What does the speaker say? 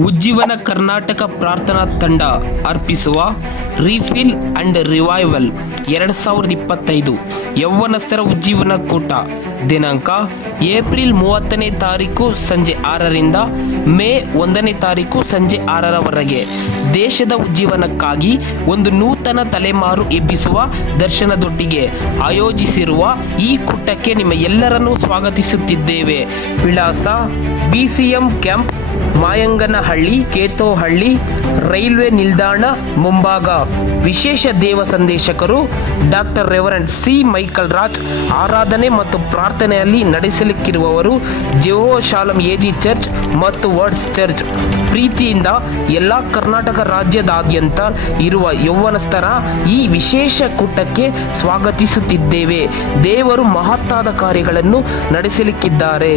ಉಜ್ಜೀವನ ಕರ್ನಾಟಕ ಪ್ರಾರ್ಥನಾ ತಂಡ ಅರ್ಪಿಸುವ ರೀಫಿಲ್ ಅಂಡ್ ರಿವೈವಲ್ 2025 ಯೌವನಸ್ಥರ ಉಜ್ಜೀವನ ಕೂಟ ದಿನಾಂಕ ಏಪ್ರಿಲ್ 30ನೇ ತಾರೀಕು ಸಂಜೆ 6ರಿಂದ ಮೇ 1ನೇ ತಾರೀಕು ಸಂಜೆ 6ರವರೆಗೆ ದೇಶದ ಉಜ್ಜೀವನಕ್ಕಾಗಿ ಒಂದು ನೂತನ ತಲೆಮಾರು ಎಬ್ಬಿಸುವ ದರ್ಶನದೊಟ್ಟಿಗೆ ಆಯೋಜಿಸಿರುವ ಈ ಕೂಟಕ್ಕೆ ನಿಮ್ಮ ಎಲ್ಲರನ್ನೂ ಸ್ವಾಗತಿಸುತ್ತಿದ್ದೇವೆ. ವಿಳಾಸ BCM camp, Mayanganahalli, Ketohalli, railway ನಿಲ್ದಾಣ ಮುಂಭಾಗ. ವಿಶೇಷ ದೇವ ಸಂದೇಶಕರು doctor reverend C. Michael Raj. ಆರಾಧನೆ ಮತ್ತು ಪ್ರಾರ್ಥನೆಯಲ್ಲಿ ನಡೆಸಲಿಕ್ಕಿರುವವರು ಜೆಹೋವ ಶಾಲಂ AG ಚರ್ಚ್ ಮತ್ತು ವರ್ಡ್ಸ್ ಚರ್ಚ್. ಪ್ರೀತಿಯಿಂದ ಎಲ್ಲ ಕರ್ನಾಟಕ ರಾಜ್ಯದಾದ್ಯಂತ ಇರುವ ಯೌವನಸ್ಥರ ಈ ವಿಶೇಷ ಕೂಟಕ್ಕೆ ಸ್ವಾಗತಿಸುತ್ತಿದ್ದೇವೆ. ದೇವರು ಮಹತ್ತಾದ ಕಾರ್ಯಗಳನ್ನು ನಡೆಸಲಿಕ್ಕಿದ್ದಾರೆ.